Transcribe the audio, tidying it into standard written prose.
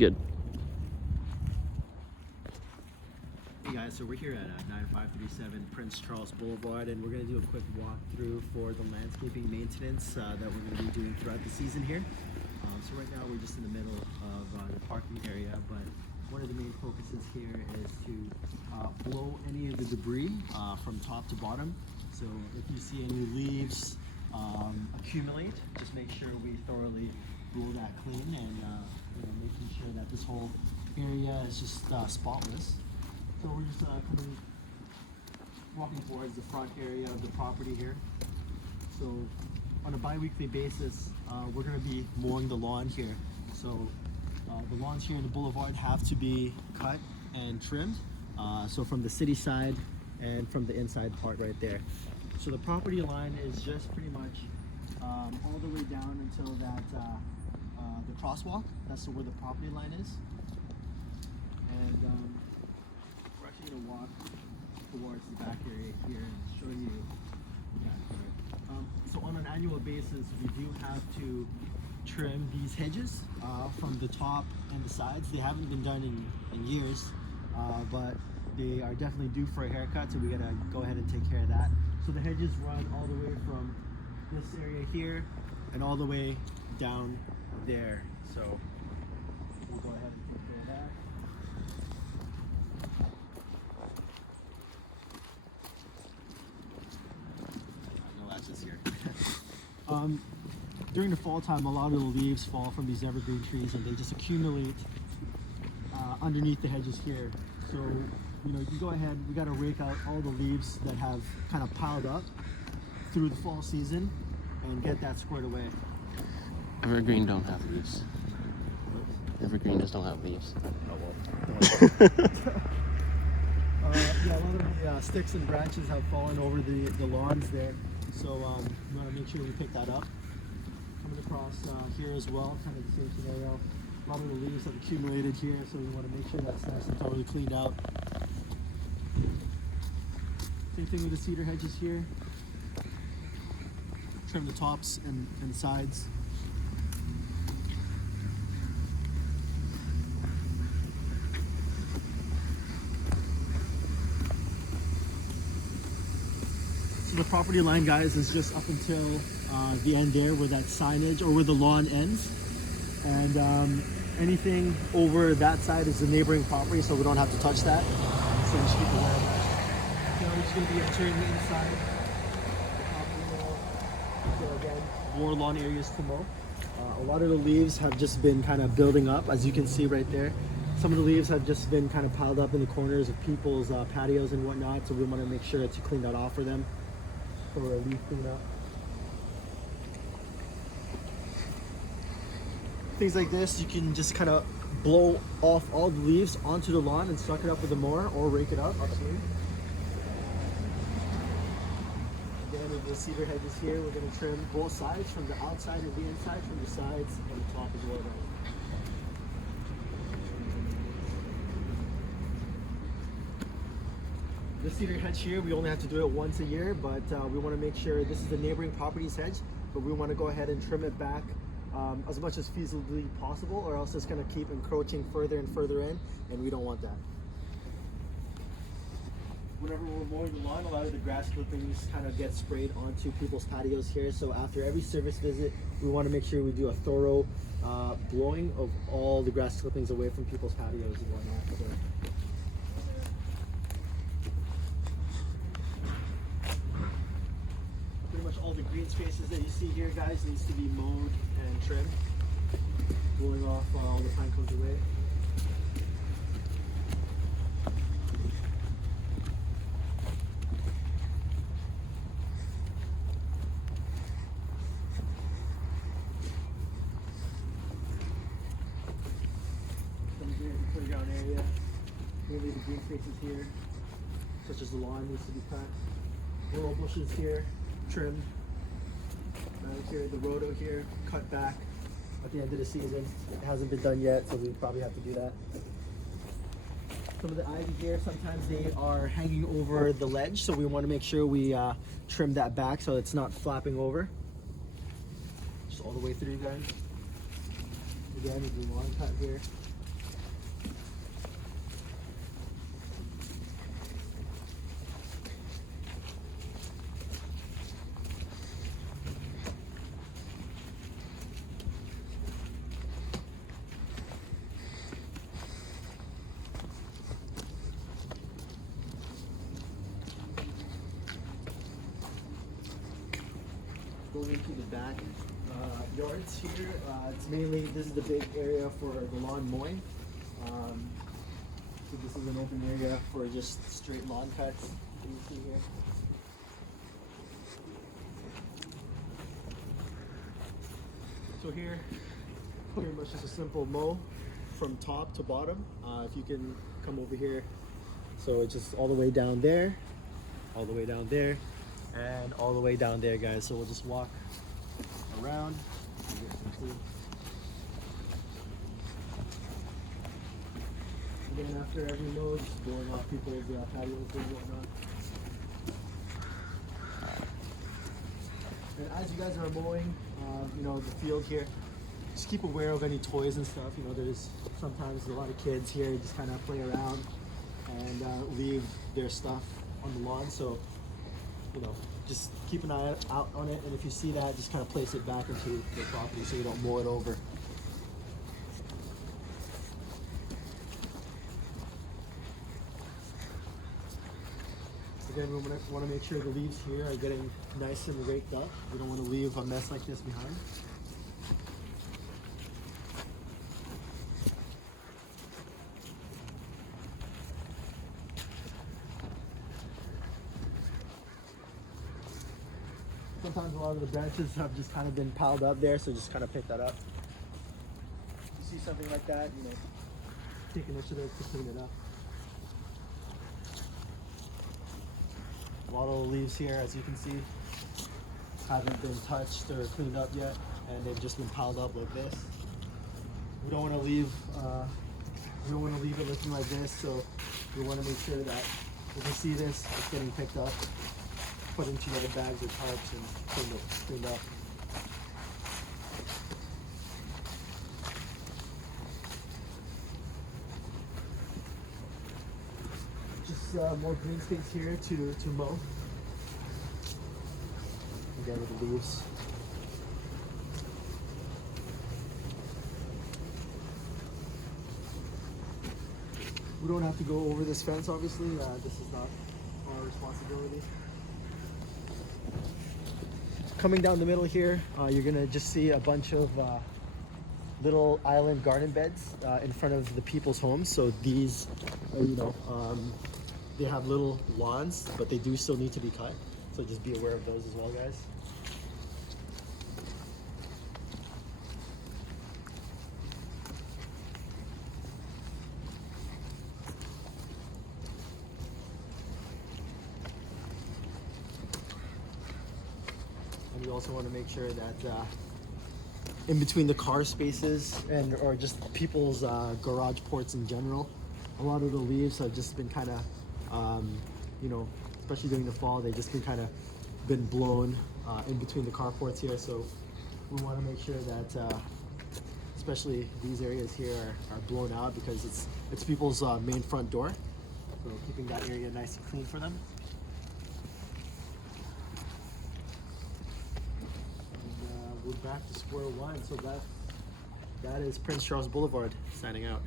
Good. Hey guys, so we're here at 9537 Prince Charles Boulevard, and we're going to do a quick walkthrough for the landscaping maintenance that we're going to be doing throughout the season here. So right now we're just in the middle of the parking area, but one of the main focuses here is to blow any of the debris from top to bottom. So if you see any leaves accumulate, just make sure we thoroughly blow that clean, and making sure that this whole area is just spotless. So we're just walking towards the front area of the property here. So on a bi-weekly basis, we're going to be mowing the lawn here. So the lawns here in the boulevard have to be cut and trimmed. So from the city side and from the inside part right there. So the property line is just pretty much all the way down until that the crosswalk. That's where the property line is. And we're actually going to walk towards the back area here and show you that part. So on an annual basis, we do have to trim these hedges from the top and the sides. They haven't been done in years, but they are definitely due for a haircut, so we gotta go ahead and take care of that. So the hedges run all the way from this area here and all the way down there. So we'll go ahead and take care of that. No latches here. During the fall time, a lot of the leaves fall from these evergreen trees and they just accumulate underneath the hedges here. So, you can go ahead, we got to rake out all the leaves that have kind of piled up through the fall season and get that squared away. Evergreen don't have leaves. Evergreen don't have leaves. Yeah, a lot of the sticks and branches have fallen over the lawns there. So we want to make sure we pick that up. Coming across here as well, kind of the same scenario. A lot of the leaves have accumulated here, so we want to make sure that's nice and totally cleaned out. Same thing with the cedar hedges here. Trim the tops and sides. So the property line, guys, is just up until the end there where that signage or where the lawn ends. And anything over that side is the neighboring property, so we don't have to touch that. So just keep aware of that. We're just going to be entering the inside the property wall. So again, more lawn areas to mow. A lot of the leaves have just been kind of building up, as you can see right there. Some of the leaves have just been kind of piled up in the corners of people's patios and whatnot, so we want to make sure to clean that off for them for a leaf cleanup. Things like this, you can just kind of blow off all the leaves onto the lawn and suck it up with a mower or rake it up to you. Again, with the cedar hedges here, we're going to trim both sides, from the outside and the inside, from the sides and the top as well. The cedar hedge here, we only have to do it once a year, but we want to make sure this is the neighboring property's hedge, but we want to go ahead and trim it back as much as feasibly possible, or else it's going to keep encroaching further and further in, and we don't want that. Whenever we're mowing the lawn, a lot of the grass clippings kind of get sprayed onto people's patios here, so after every service visit, we want to make sure we do a thorough blowing of all the grass clippings away from people's patios and whatnot. So. All the green spaces that you see here, guys, needs to be mowed and trimmed, blowing off all the pine cones away. Some here is the playground area. Mainly the green spaces here, such as the lawn, needs to be cut. Little bushes here, trimmed. Here, the rhodo here, cut back at the end of the season. It hasn't been done yet, so we probably have to do that. Some of the ivy here, sometimes they are hanging over the ledge, so we want to make sure we trim that back so it's not flapping over. Just all the way through, guys. Again, we do lawn cut here. going into the back yards here. It's mainly, this is the big area for the lawn mowing. So this is an open area for just straight lawn cuts. You see here. So here, pretty much just a simple mow from top to bottom. If you can come over here, so it's just all the way down there, all the way down there, and all the way down there, guys. So we'll just walk around. Again, after every mow, just going off people's patios and whatnot. And as you guys are mowing, you know, the field here, just keep aware of any toys and stuff. You know, there's sometimes a lot of kids here just kind of play around and leave their stuff on the lawn. So, you know, just keep an eye out on it. And if you see that, just kind of place it back into the property so you don't mow it over. Again, we want to make sure the leaves here are getting nice and raked up. We don't want to leave a mess like this behind. Sometimes a lot of the branches have just kind of been piled up there, so just kind of pick that up. If you see something like that, you know, take initiative to clean it up. A lot of the leaves here, as you can see, haven't been touched or cleaned up yet, and they've just been piled up like this. We don't want to leave it looking like this, so we want to make sure that if you see this, it's getting picked up, put into your bags or tarps, and cleaned up. Just more green space here to mow. Again with the leaves. We don't have to go over this fence, obviously. This is not our responsibility. Coming down the middle here, you're gonna just see a bunch of little island garden beds in front of the people's homes. So these, you know, they have little lawns, but they do still need to be cut. So just be aware of those as well, guys. And we also want to make sure that in between the car spaces or just people's garage ports in general, a lot of the leaves have just been kind of, you know, especially during the fall, they've just been blown in between the carports here. So we want to make sure that, especially these areas here are blown out because it's people's main front door. So keeping that area nice and clean for them. And we're back to square one. So that is Prince Charles Boulevard signing out.